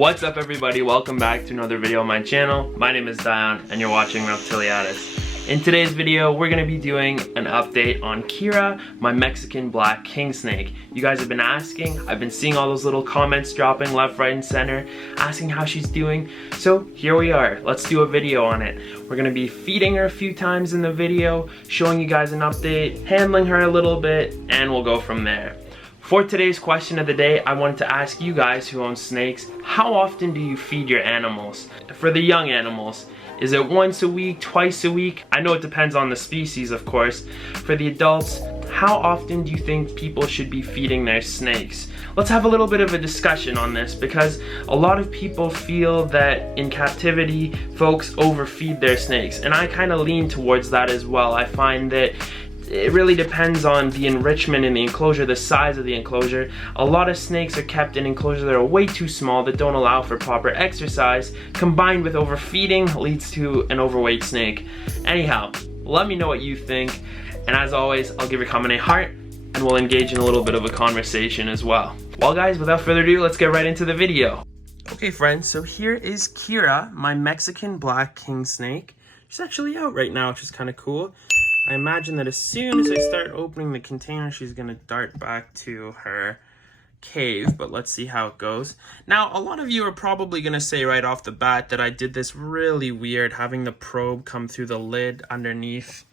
What's up everybody, welcome back to another video on my channel. My name is Dion and you're watching Reptiliatus. In today's video, we're going to be doing an update on Ciara, my Mexican black king snake. You guys have been asking, I've been seeing all those little comments dropping left, right, and center, asking how she's doing. So here we are, let's do a video on it. We're going to be feeding her a few times in the video, showing you guys an update, handling her a little bit, and we'll go from there. For today's question of the day, I wanted to ask you guys who own snakes, how often do you feed your animals? For the young animals, is it once a week, twice a week? I know it depends on the species, of course. For the adults, how often do you think people should be feeding their snakes? Let's have a little bit of a discussion on this because a lot of people feel that in captivity, folks overfeed their snakes, and I kind of lean towards that as well. I find that it really depends on the enrichment in the enclosure, the size of the enclosure. A lot of snakes are kept in enclosures that are way too small, that don't allow for proper exercise. Combined with overfeeding leads to an overweight snake. Anyhow, let me know what you think. And as always, I'll give your comment a heart and we'll engage in a little bit of a conversation as well. Well guys, without further ado, let's get right into the video. Okay friends, so here is Ciara, my Mexican black king snake. She's actually out right now, which is kind of cool. I imagine that as soon as I start opening the container, she's gonna dart back to her cave, but let's see how it goes. Now, a lot of you are probably gonna say right off the bat that I did this really weird, having the probe come through the lid underneath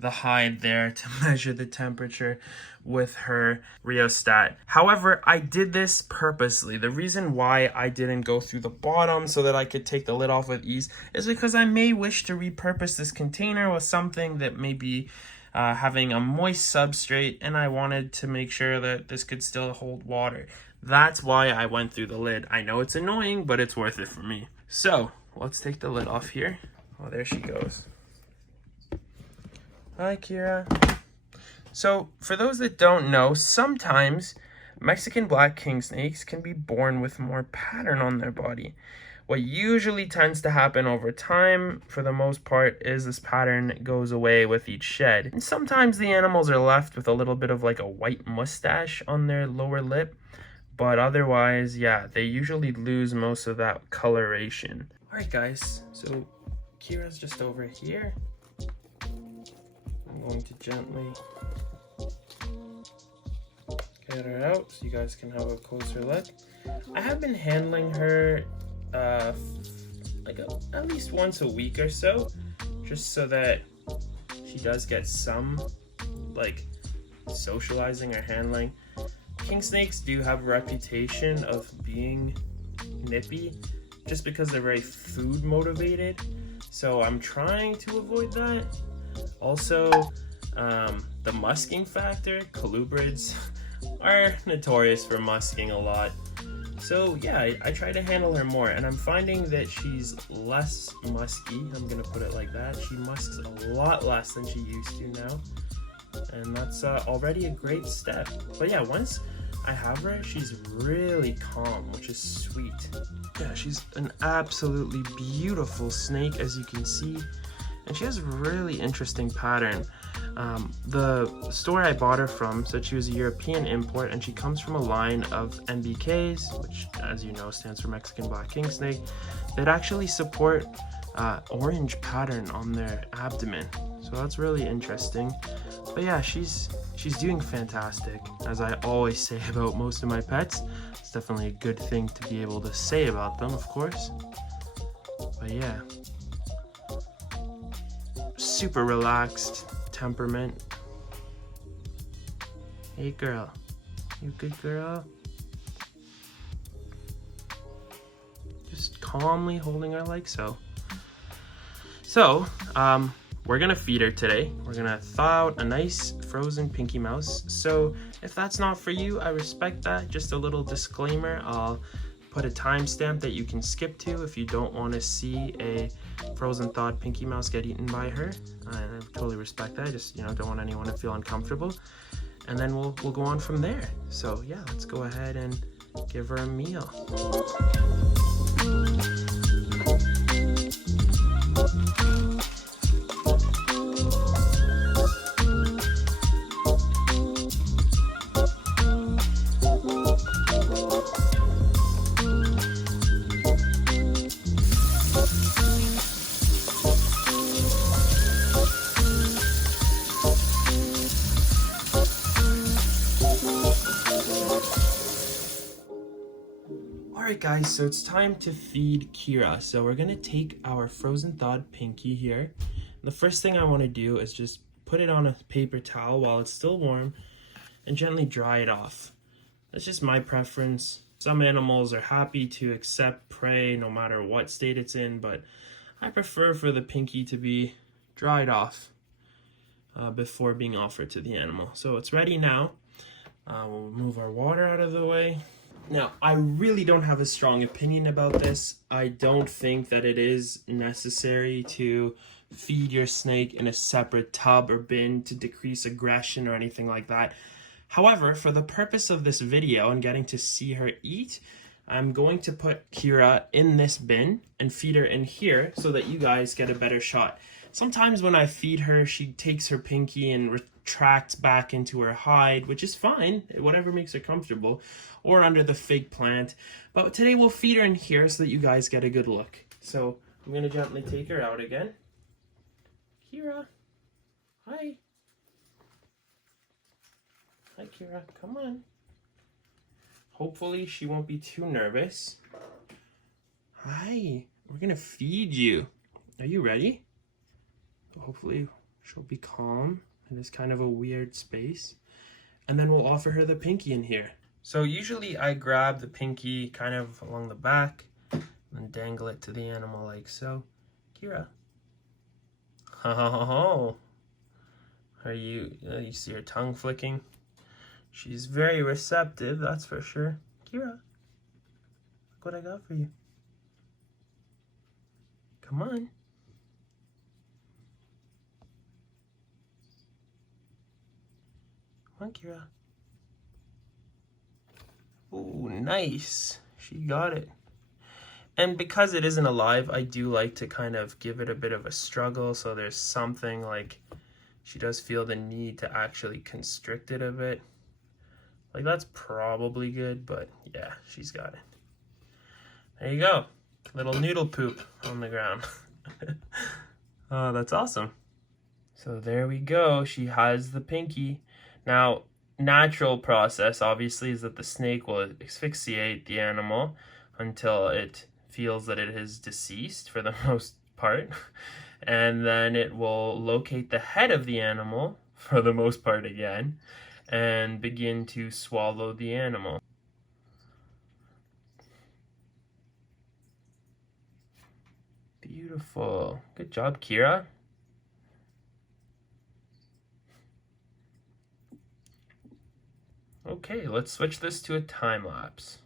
the hide there to measure the temperature with her rheostat. However, I did this purposely. The reason why I didn't go through the bottom so that I could take the lid off with ease is because I may wish to repurpose this container with something that may be having a moist substrate, and I wanted to make sure that this could still hold water. That's why I went through the lid. I know it's annoying, but it's worth it for me. So let's take the lid off here. Oh, there she goes. Hi, Ciara. So, for those that don't know, sometimes Mexican black king snakes can be born with more pattern on their body. What usually tends to happen over time, for the most part, is this pattern goes away with each shed. And sometimes the animals are left with a little bit of like a white mustache on their lower lip. But otherwise, yeah, they usually lose most of that coloration. Alright guys, so Ciara's just over here. I'm going to gently get her out so you guys can have a closer look. I have been handling her at least once a week or so, just so that she does get some like socializing or handling. King snakes do have a reputation of being nippy just because they're very food motivated, so I'm trying to avoid that. Also, the musking factor, colubrids are notorious for musking a lot. So yeah, I try to handle her more, and I'm finding that she's less musky. I'm gonna put it like that. She musks a lot less than she used to now, and that's already a great step. But yeah, once I have her, she's really calm, which is sweet. Yeah, she's an absolutely beautiful snake, as you can see. And she has a really interesting pattern. The store I bought her from said she was a European import, and she comes from a line of MBKs, which, as you know, stands for Mexican Black King Snake, that actually support orange pattern on their abdomen. So that's really interesting. But yeah, she's doing fantastic. As I always say about most of my pets, it's definitely a good thing to be able to say about them, of course. But yeah. Super relaxed temperament. Hey girl, you good girl? Just calmly holding her like so. So, we're gonna feed her today. We're gonna thaw out a nice frozen Pinky Mouse. So if that's not for you, I respect that. Just a little disclaimer, I'll put a timestamp that you can skip to if you don't want to see a frozen thawed Pinky Mouse get eaten by her. I totally respect that. I just, don't want anyone to feel uncomfortable. And then we'll go on from there. So yeah, let's go ahead and give her a meal. Alright guys, so it's time to feed Ciara. So we're gonna take our frozen thawed pinky here. The first thing I want to do is just put it on a paper towel while it's still warm and gently dry it off. That's just my preference. Some animals are happy to accept prey no matter what state it's in, but I prefer for the pinky to be dried off before being offered to the animal. So it's ready now. We'll move our water out of the way. Now, I really don't have a strong opinion about this. I don't think that it is necessary to feed your snake in a separate tub or bin to decrease aggression or anything like that. However, for the purpose of this video and getting to see her eat, I'm going to put Ciara in this bin and feed her in here so that you guys get a better shot. Sometimes when I feed her, she takes her pinky and retracts back into her hide, which is fine, whatever makes her comfortable, or under the fake plant. But today we'll feed her in here so that you guys get a good look. So I'm going to gently take her out again. Ciara, hi. Hi, Ciara, come on. Hopefully she won't be too nervous. Hi, we're going to feed you. Are you ready? Hopefully she'll be calm. It is kind of a weird space. And then we'll offer her the pinky in here. So usually I grab the pinky kind of along the back and dangle it to the animal like so. Ciara. Oh, are you see her tongue flicking? She's very receptive, that's for sure. Ciara, look what I got for you. Come on. Come on, Ciara. Ooh, nice. She got it. And because it isn't alive, I do like to kind of give it a bit of a struggle, so there's something like she does feel the need to actually constrict it a bit. Like, that's probably good, but yeah, she's got it. There you go. Little noodle poop on the ground. Oh, that's awesome. So there we go. She has the pinky. Now, natural process, obviously, is that the snake will asphyxiate the animal until it feels that it is deceased for the most part. And then it will locate the head of the animal, for the most part again, and begin to swallow the animal. Beautiful. Good job, Ciara. Okay, let's switch this to a time lapse.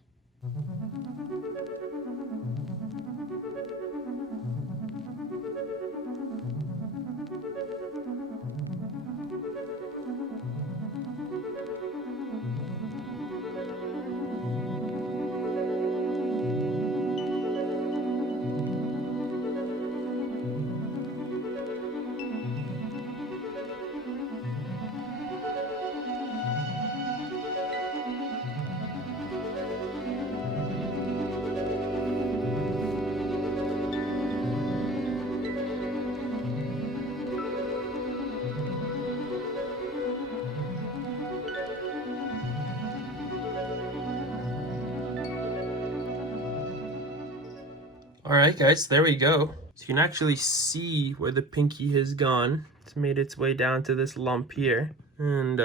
Alright guys, there we go. So you can actually see where the pinky has gone. It's made its way down to this lump here. And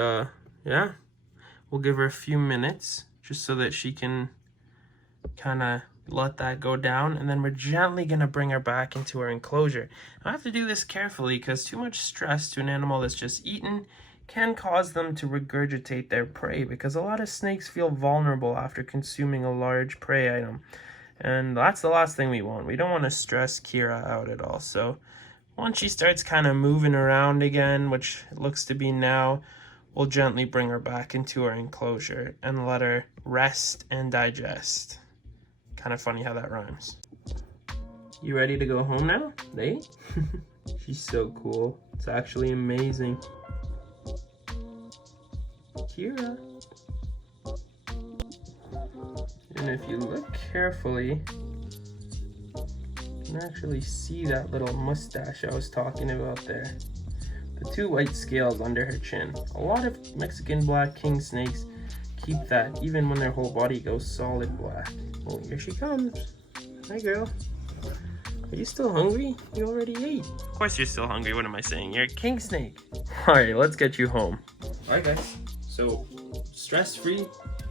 yeah, we'll give her a few minutes just so that she can kind of let that go down. And then we're gently going to bring her back into her enclosure. I have to do this carefully because too much stress to an animal that's just eaten can cause them to regurgitate their prey, because a lot of snakes feel vulnerable after consuming a large prey item. And that's the last thing we want. We don't want to stress Ciara out at all. So once she starts kind of moving around again, which it looks to be now, we'll gently bring her back into her enclosure and let her rest and digest. Kind of funny how that rhymes. You ready to go home now, eh? She's so cool. It's actually amazing. Ciara. And if you look carefully, you can actually see that little mustache I was talking about there. The two white scales under her chin. A lot of Mexican black king snakes keep that even when their whole body goes solid black. Oh, here she comes. Hi, girl. Are you still hungry? You already ate. Of course you're still hungry. What am I saying? You're a king snake. All right, let's get you home. All right, guys. So, stress-free.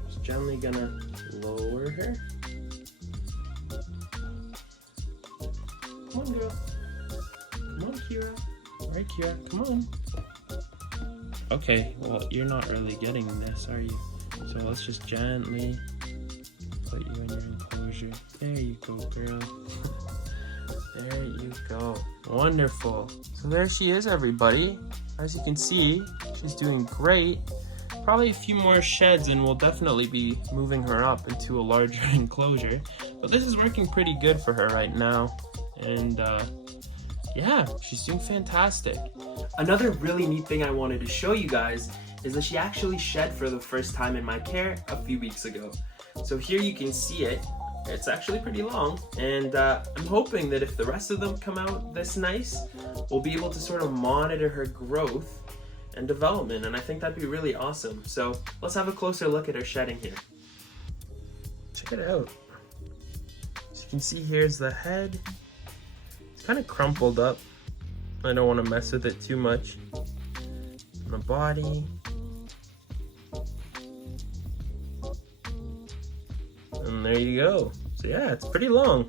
Just gently gonna lower her. Come on, girl. Come on, Ciara. All right, Ciara. Come on. Okay, well, you're not really getting this, are you? So let's just gently put you in your enclosure. There you go, girl. There you go. Wonderful. So there she is, everybody. As you can see, she's doing great. Probably a few more sheds and we'll definitely be moving her up into a larger enclosure. But this is working pretty good for her right now. And yeah, she's doing fantastic. Another really neat thing I wanted to show you guys is that she actually shed for the first time in my care a few weeks ago. So here you can see it. It's actually pretty long, and I'm hoping that if the rest of them come out this nice, we'll be able to sort of monitor her growth and development, and I think that'd be really awesome. So let's have a closer look at her shedding here. Check it out. As you can see, here's the head. It's kind of crumpled up. I don't want to mess with it too much. And the body. And there you go. So yeah, it's pretty long.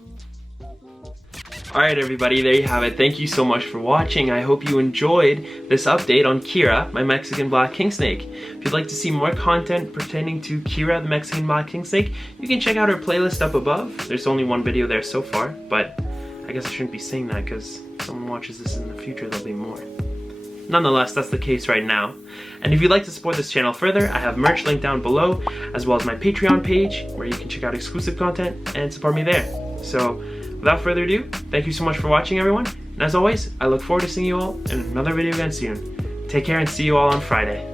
Alright everybody, there you have it. Thank you so much for watching. I hope you enjoyed this update on Ciara, my Mexican black king snake. If you'd like to see more content pertaining to Ciara, the Mexican black king snake, you can check out our playlist up above. There's only one video there so far, but I guess I shouldn't be saying that because if someone watches this in the future, there'll be more. Nonetheless, that's the case right now. And if you'd like to support this channel further, I have merch linked down below, as well as my Patreon page, where you can check out exclusive content and support me there. So, without further ado, thank you so much for watching, everyone. And as always, I look forward to seeing you all in another video again soon. Take care and see you all on Friday.